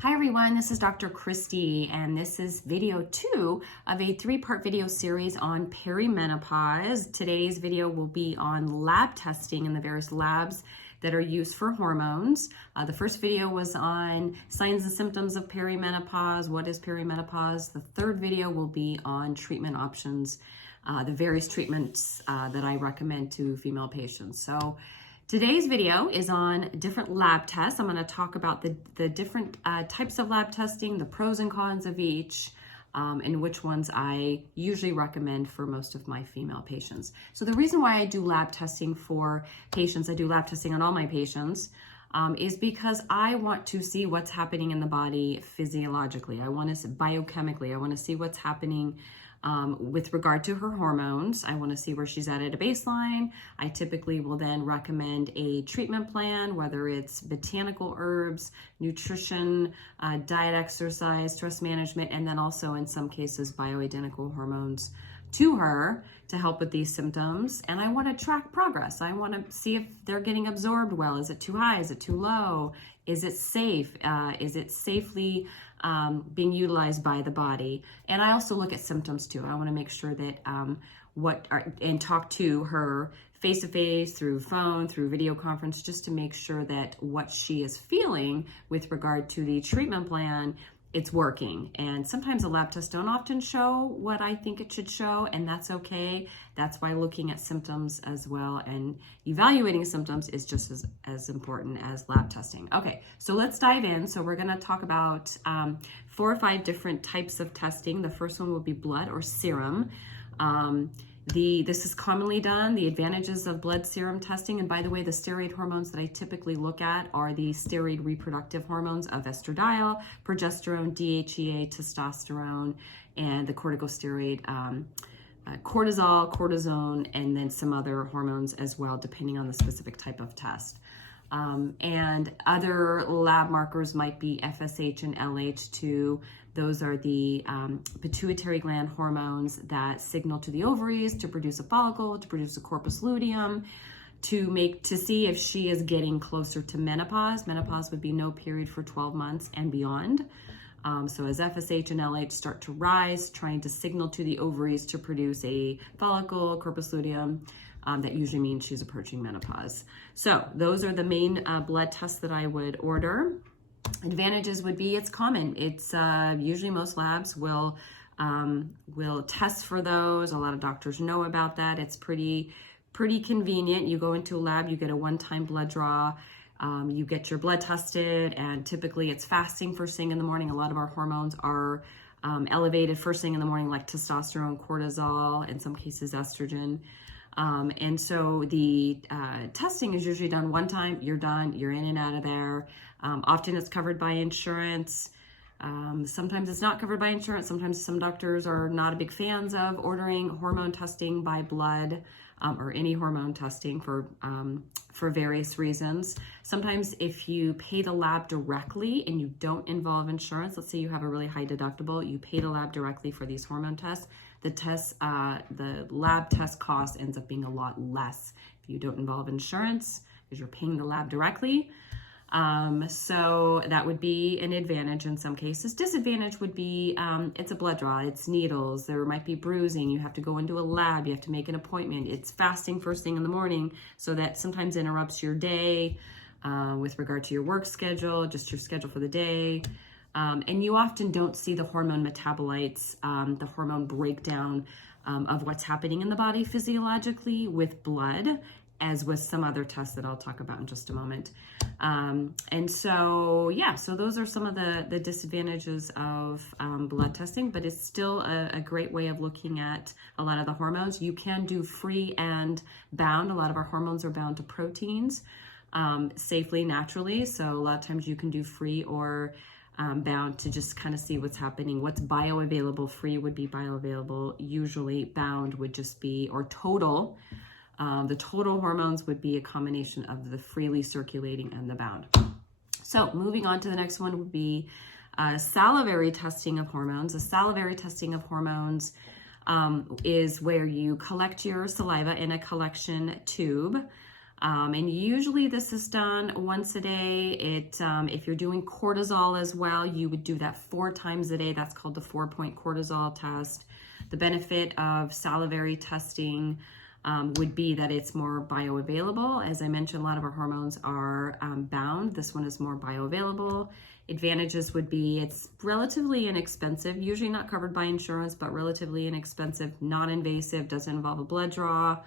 Hi everyone, this is Dr. Christy, and this is video 2 of a 3-part video series on perimenopause. Today's video will be on lab testing and the various labs that are used for hormones. The first video was on signs and symptoms of perimenopause. What is perimenopause? The third video will be on treatment options, the various treatments that I recommend to female patients. So today's video is on different lab tests. I'm going to talk about the different types of lab testing, the pros and cons of each, and which ones I usually recommend for most of my female patients. So the reason why I do lab testing for patients, I do lab testing on all my patients, is because I want to see what's happening in the body physiologically. I want to see biochemically. I want to see what's happening with regard to her hormones. I want to see where she's at a baseline. I typically will then recommend a treatment plan, whether it's botanical herbs, nutrition, diet, exercise, stress management, and then also in some cases bioidentical hormones to her to help with these symptoms. And I want to track progress. I want to see if they're getting absorbed well. Is it too high? Is it too low? Is it safe? Is it safely being utilized by the body? And I also look at symptoms too. I want to make sure that and talk to her face to face, through phone, through video conference, just to make sure that what she is feeling with regard to the treatment plan, it's working. And sometimes the lab tests don't often show what I think it should show, and that's okay. That's why looking at symptoms as well and evaluating symptoms is just as important as lab testing. Okay, so let's dive in. So we're gonna talk about 4 or 5 different types of testing. The first one will be blood or serum. This is commonly done, the advantages of blood serum testing. And by the way, the steroid hormones that I typically look at are the steroid reproductive hormones of estradiol, progesterone, DHEA, testosterone, and the corticosteroid, cortisol, cortisone, and then some other hormones as well, depending on the specific type of test. And other lab markers might be FSH and LH2. Those are the pituitary gland hormones that signal to the ovaries to produce a follicle, to produce a corpus luteum, to see if she is getting closer to menopause. Menopause would be no period for 12 months and beyond. So as FSH and LH start to rise, trying to signal to the ovaries to produce a follicle, corpus luteum, that usually means she's approaching menopause. So those are the main blood tests that I would order. Advantages would be it's common. It's usually most labs will test for those. A lot of doctors know about that. It's pretty convenient. You go into a lab, you get a one-time blood draw, you get your blood tested, and typically it's fasting first thing in the morning. A lot of our hormones are elevated first thing in the morning, like testosterone, cortisol, in some cases estrogen. And so the testing is usually done one time, you're done, you're in and out of there. Often it's covered by insurance. Sometimes it's not covered by insurance. Sometimes some doctors are not big fans of ordering hormone testing by blood or any hormone testing for various reasons. Sometimes if you pay the lab directly and you don't involve insurance, let's say you have a really high deductible, you pay the lab directly for these hormone tests, the lab test cost ends up being a lot less if you don't involve insurance because you're paying the lab directly. So that would be an advantage in some cases. Disadvantage would be it's a blood draw, it's needles, there might be bruising, you have to go into a lab, you have to make an appointment, it's fasting first thing in the morning, so that sometimes interrupts your day with regard to your work schedule, just your schedule for the day. And you often don't see the hormone metabolites, the hormone breakdown of what's happening in the body physiologically with blood, as with some other tests that I'll talk about in just a moment. And so, yeah, so those are some of the disadvantages of blood testing, but it's still a great way of looking at a lot of the hormones. You can do free and bound. A lot of our hormones are bound to proteins safely, naturally. So a lot of times you can do free or bound to just kind of see what's happening. What's bioavailable, free would be bioavailable. Usually bound would just be, or total. The total hormones would be a combination of the freely circulating and the bound. So moving on to the next one would be salivary testing of hormones. A salivary testing of hormones is where you collect your saliva in a collection tube. And usually this is done once a day. If you're doing cortisol as well, you would do that 4 times a day. That's called the 4-point cortisol test. The benefit of salivary testing would be that it's more bioavailable. As I mentioned, a lot of our hormones are bound. This one is more bioavailable. Advantages would be it's relatively inexpensive, usually not covered by insurance, but relatively inexpensive, non-invasive, doesn't involve a blood draw.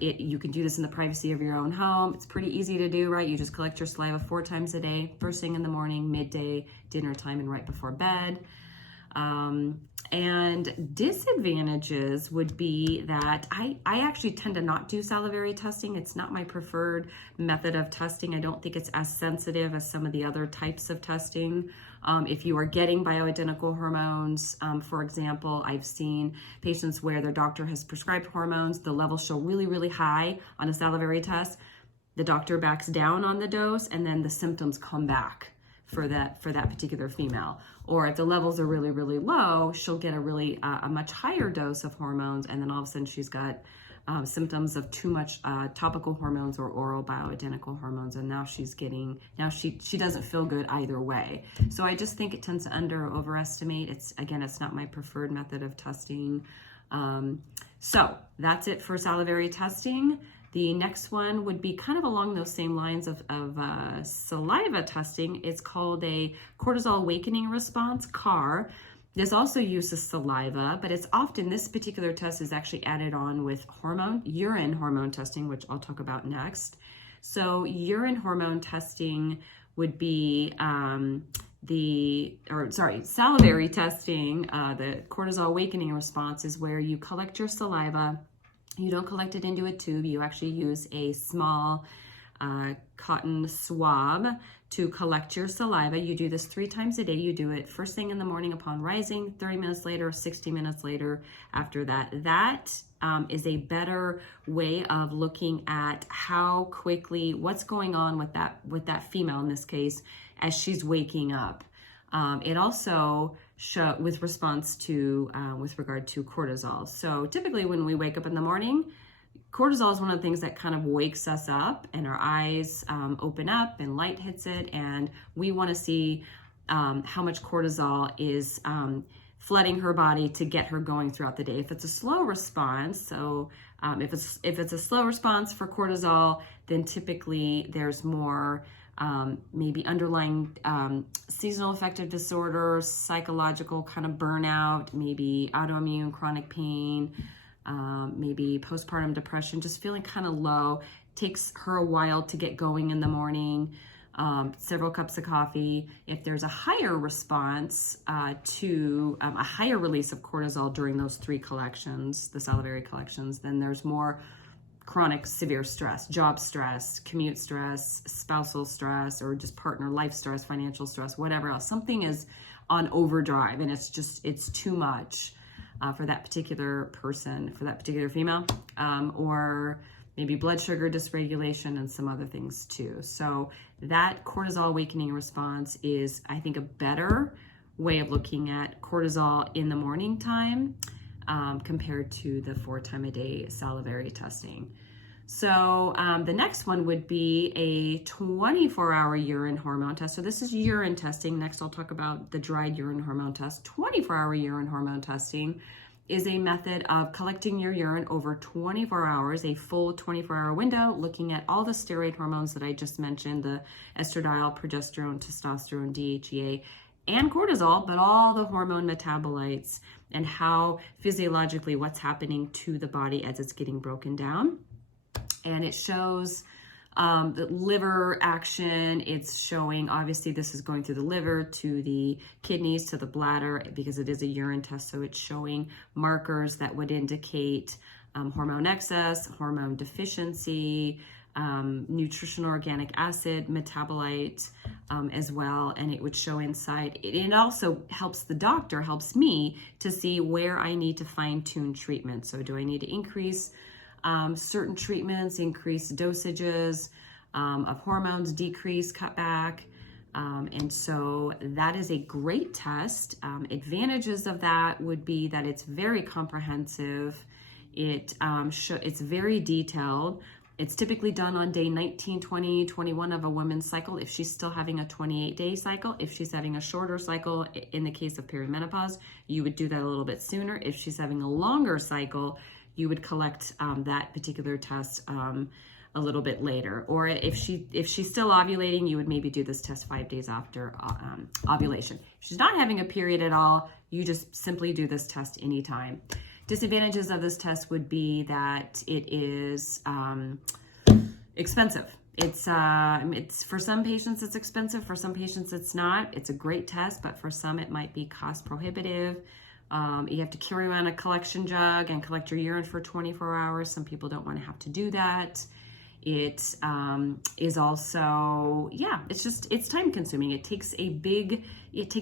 You can do this in the privacy of your own home. It's pretty easy to do, right? You just collect your saliva 4 times a day, first thing in the morning, midday, dinner time, and right before bed. And disadvantages would be that I actually tend to not do salivary testing. It's not my preferred method of testing. I don't think it's as sensitive as some of the other types of testing. If you are getting bioidentical hormones, for example, I've seen patients where their doctor has prescribed hormones, the levels show really, really high on a salivary test. The doctor backs down on the dose and then the symptoms come back for that particular female. Or if the levels are really, really low, she'll get a much higher dose of hormones, and then all of a sudden she's got symptoms of too much topical hormones or oral bioidentical hormones, and now she doesn't feel good either way. So I just think it tends to overestimate. It's not my preferred method of testing. So that's it for salivary testing. The next one would be kind of along those same lines of saliva testing. It's called a cortisol awakening response, CAR. This also uses saliva, but it's often, this particular test is actually added on with urine hormone testing, which I'll talk about next. So urine hormone testing would be salivary testing. The cortisol awakening response is where you collect your saliva. You don't collect it into a tube. You actually use a small cotton swab to collect your saliva. You do this 3 times a day. You do it first thing in the morning upon rising, 30 minutes later, 60 minutes later after that. That is a better way of looking at how quickly, what's going on with that female in this case, as she's waking up. It also with regard to cortisol. So typically when we wake up in the morning, cortisol is one of the things that kind of wakes us up, and our eyes open up and light hits it, and we want to see how much cortisol is flooding her body to get her going throughout the day. If it's a slow response, so if it's a slow response for cortisol, then typically there's more maybe underlying seasonal affective disorders, psychological kind of burnout, maybe autoimmune chronic pain, maybe postpartum depression, just feeling kind of low. Takes her a while to get going in the morning, several cups of coffee. If there's a higher response to a higher release of cortisol during those 3 collections, the salivary collections, then there's more chronic severe stress, job stress, commute stress, spousal stress, or just partner life stress, financial stress, whatever else. Something is on overdrive and it's too much for that particular person, for that particular female, or maybe blood sugar dysregulation and some other things too. So that cortisol awakening response is, I think, a better way of looking at cortisol in the morning time compared to the 4 times a day salivary testing. So the next one would be a 24-hour urine hormone test. So this is urine testing. Next, I'll talk about the dried urine hormone test. 24-hour urine hormone testing is a method of collecting your urine over 24 hours, a full 24-hour window, looking at all the steroid hormones that I just mentioned, the estradiol, progesterone, testosterone, DHEA, and cortisol, but all the hormone metabolites and how physiologically what's happening to the body as it's getting broken down. And it shows the liver action. It's showing, obviously this is going through the liver to the kidneys to the bladder because it is a urine test. So it's showing markers that would indicate hormone excess, hormone deficiency, nutritional organic acid metabolite as well, and it would show inside. It also helps me to see where I need to fine-tune treatment. So do I need to increase certain treatments, increase dosages of hormones, decrease, cut back? And so that is a great test. Advantages of that would be that it's very comprehensive. It's very detailed. It's typically done on day 19, 20, 21 of a woman's cycle if she's still having a 28-day cycle. If she's having a shorter cycle, in the case of perimenopause, you would do that a little bit sooner. If she's having a longer cycle, you would collect that particular test a little bit later. Or if she's still ovulating, you would maybe do this test 5 days after ovulation. If she's not having a period at all, you just simply do this test anytime. Disadvantages of this test would be that it is expensive. It's for some patients it's expensive, for some patients it's not. It's a great test, but for some it might be cost prohibitive. You have to carry around a collection jug and collect your urine for 24 hours. Some people don't want to have to do that. It is also, it's time consuming. It takes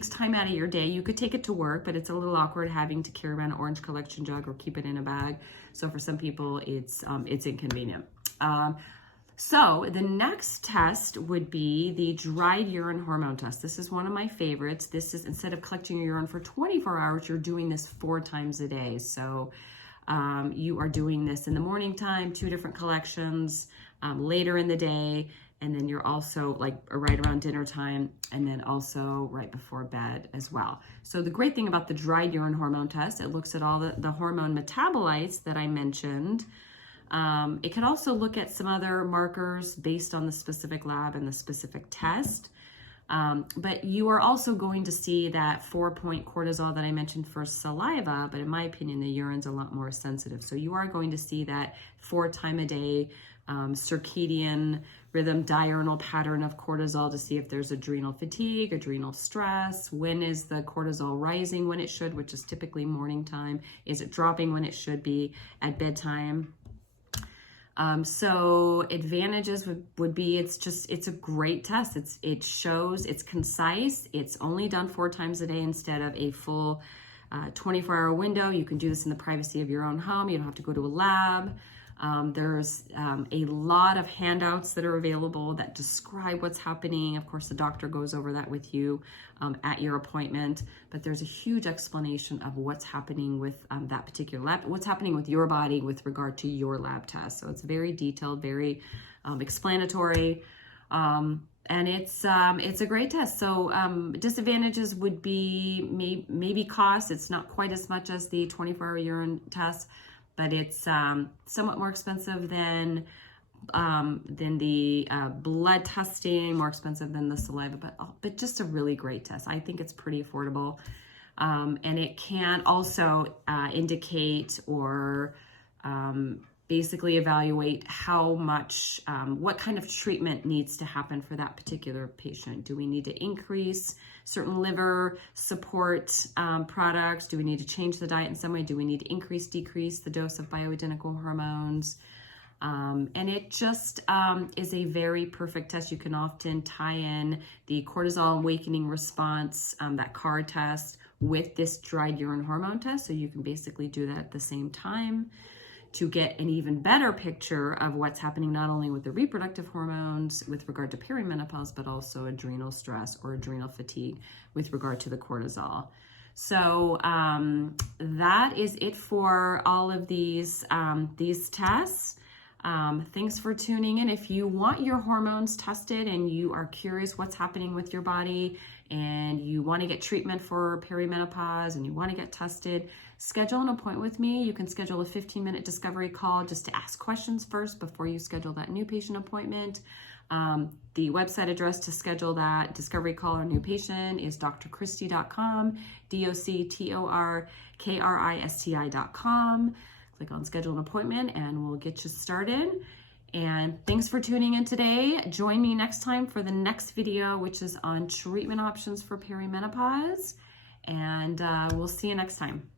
time out of your day. You could take it to work, but it's a little awkward having to carry around an orange collection jug or keep it in a bag. So for some people, it's inconvenient. So the next test would be the dried urine hormone test. This is one of my favorites. This is, instead of collecting your urine for 24 hours, you're doing this 4 times a day. So you are doing this in the morning time, 2 different collections, later in the day, and then you're also like right around dinner time, and then also right before bed as well. So the great thing about the dried urine hormone test, it looks at all the hormone metabolites that I mentioned. It can also look at some other markers based on the specific lab and the specific test. But you are also going to see that 4-point cortisol that I mentioned for saliva, but in my opinion, the urine's a lot more sensitive. So you are going to see that 4 times a day circadian rhythm diurnal pattern of cortisol to see if there's adrenal fatigue, adrenal stress. When is the cortisol rising when it should, which is typically morning time? Is it dropping when it should be at bedtime? So advantages would be, it's a great test. It shows, it's concise. It's only done 4 times a day instead of a full 24-hour window. You can do this in the privacy of your own home. You don't have to go to a lab. There's a lot of handouts that are available that describe what's happening. Of course, the doctor goes over that with you at your appointment, but there's a huge explanation of what's happening with that particular lab, what's happening with your body with regard to your lab test. So it's very detailed, very explanatory, and it's a great test. So disadvantages would be maybe cost. It's not quite as much as the 24-hour urine test, but it's somewhat more expensive than the blood testing, more expensive than the saliva, but just a really great test. I think it's pretty affordable, and it can also indicate or basically evaluate how much, what kind of treatment needs to happen for that particular patient. Do we need to increase certain liver support products? Do we need to change the diet in some way? Do we need to increase, decrease the dose of bioidentical hormones? And it just is a very perfect test. You can often tie in the cortisol and Wakening response, that CAR test, with this dried urine hormone test. So you can basically do that at the same time to get an even better picture of what's happening not only with the reproductive hormones with regard to perimenopause, but also adrenal stress or adrenal fatigue with regard to the cortisol. So that is it for all of these tests. Thanks for tuning in. If you want your hormones tested and you are curious what's happening with your body and you want to get treatment for perimenopause and you want to get tested, schedule an appointment with me. You can schedule a 15-minute discovery call just to ask questions first before you schedule that new patient appointment. The website address to schedule that discovery call or new patient is drkristi.com, DOCTORKRISTI.com. Click on schedule an appointment and we'll get you started. And thanks for tuning in today. Join me next time for the next video, which is on treatment options for perimenopause. And we'll see you next time.